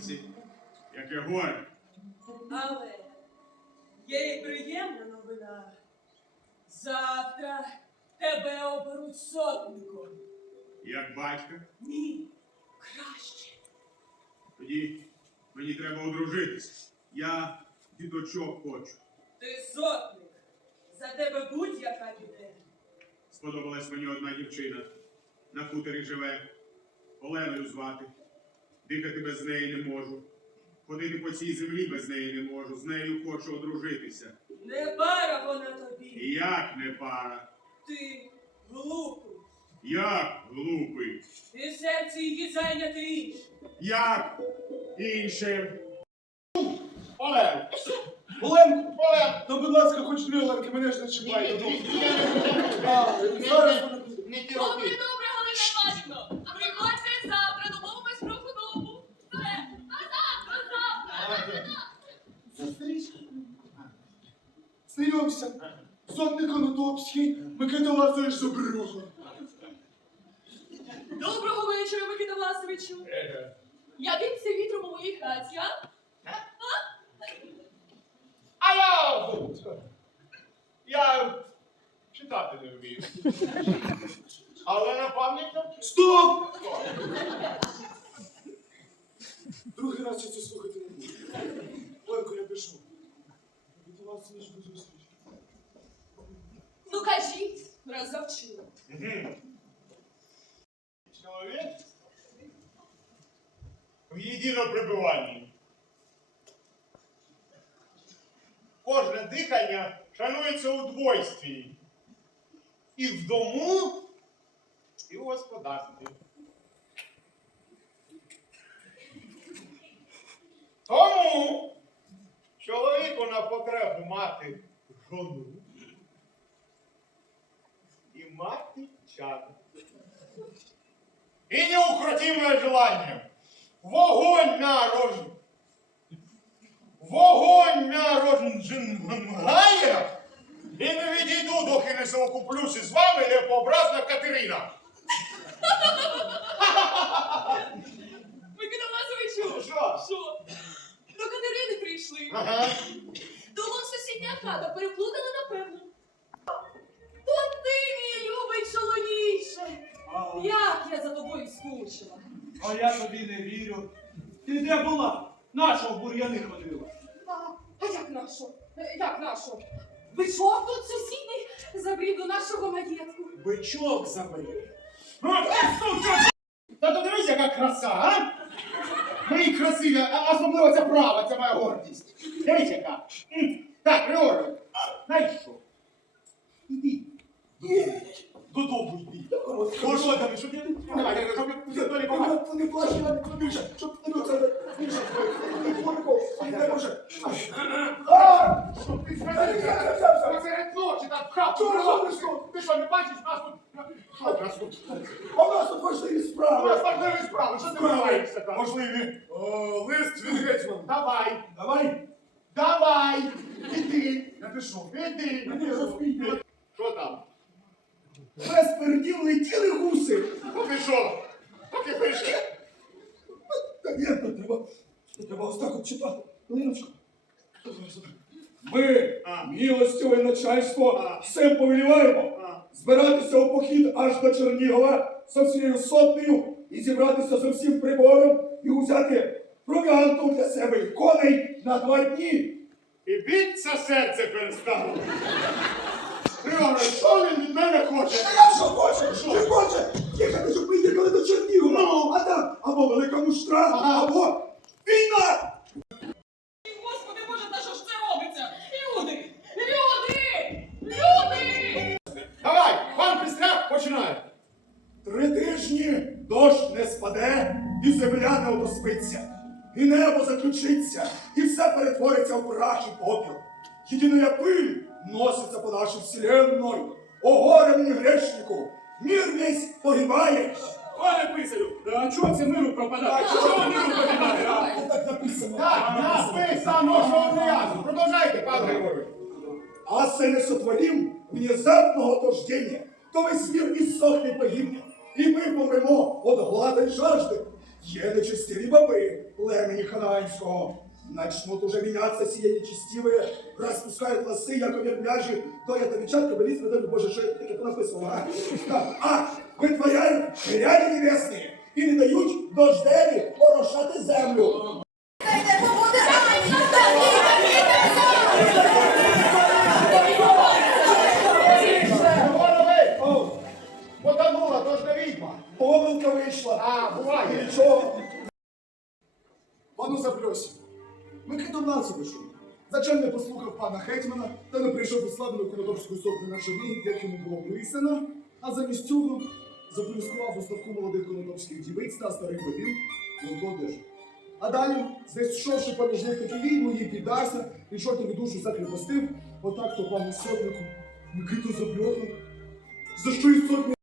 місяці. Яке горе. Але є і приємна новина. Завтра тебе оберуть сотником. Як батька, Ні, краще. тоді мені треба одружитись. Я діточок хочу. Ти сотник. За тебе будь-яка піде. Сподобалась мені одна дівчина. На хуторі живе. Оленою звати. Дихати без неї не можу. Ходити по цій землі без неї не можу. З нею хочу одружитися. Не пара вона тобі. Як не пара? Ти глупий. Як глупий? І серце її зайняти іншим. Як іншим? Олег! Олег! Олег! То, будь ласка, хоч Ліленки, мене ж не чіпайте. ну. А, Зараз вона- Не ті Добре, роки. добре, Галина Іванівно. Приходьте завтра, домовимось про худобу. Все, а завтра, завтра. Сестричка. Знайомся. Сотник Конотопський, Микита Лазаревич Забруха. Доброго вечора, Микита Власовичу. Я б'ється вітром у моїй хаті, а? А я... Я читати не вмію. Але на пам'ять навчу. Стоп! Другий раз я це слухати не буду. Оленко, я пишу. Микита Лазаревич до зустрічі. Ну кажіть, раз. Чоловік в єдиному прибуванні. Кожне дихання шанується у двойстві. І в дому, і у господарстві. Тому чоловіку на потребу мати жону мати чада. И неукротимое желание. В огонь мя рож... В огонь мя рожнгає, і не відійду, доки не совокуплюся з вами лепообразна Катерина. Що? Що? До Катерини прийшли. Ага. Думав, сусідня хата, переплутали, напевно. Як я за тобою скучила. А я тобі не вірю. Ти де була? Нашого бур'яни ходила. А, а як нашо? Е, Як нашо? Бичок тут сусідній забрів до нашого маєтку. Бичок забери. Ну! Та то дивись, яка краса, а? Мої красиві, а особливо ця права, це моя гордість. Дивись, яка. Так, Григорій, знаєш що? Іди. Додому йди. Щоб ти що? Не бачиш нас тут? Що нас тут? В нас тут важливі У нас справи. важливі справи, що ти виливаєшся? Можливі. Лист від гетьмана. Давай, Давай. давай, іди, Напишу. Мені розпійте. Що там? Без передів летіли гуси. Поки що? Поки ні, то треба. Треба ось так от читати. Линочко. Ми, А. милостиве начальство, А. всім повеліваємо А. збиратися у похід аж до Чернігова со всією сотнею і зібратися з усім прибором і взяти провіанту для себе і коней на два дні. І биться серце перестало. Григорій, що він від мене хоче? А що хоче? Що хоче? Їхати, щоб ми їхали до Чернігова. А там або велика муштра, Ага. або війна. Господи Боже, та що ж це робиться? Люди! Люди! Люди! Давай, пан Пістряк починає. Три тижні дощ не спаде, і земля не одоспиться, і небо заключиться, і все перетвориться в прах і попіл. Єдиная пиль носиться по нашій вселенной. О горе мені грешнику, мир весь погибає. Пане писарю, а чого це миру пропадає? А Чого миру пропадає? а? Так написано. Так, написано, що не ясно. Продовжайте, пан Григорій. А се не сотворим внезапного дождения, то весь мир иссохнет погибнет, и мы помремо от глада и жажды. Є нечестиві баби племені Ханаанського. Начнут уже меняться сие нечестивые, распускают лосы, як вербляжі, то я довічатка, болит, дай Боже, що таке написано, а? Так, а, вытворяют ряди небесные, і не дають дождеві порошати землю. Нацу. Зачем не послухав пана Гетьмана та не прийшов у славну Конотопську сотню на живі, як йому було блисено, а замість цього заплюскував у ставку молодих конотопських дівиць та старих бабів його одежу. А далі, знайшовши поміж них такі відьму, їй піддався, і чортові душу закріпостив, отак то пану сотнику Микиту Запльоху. За що й сотні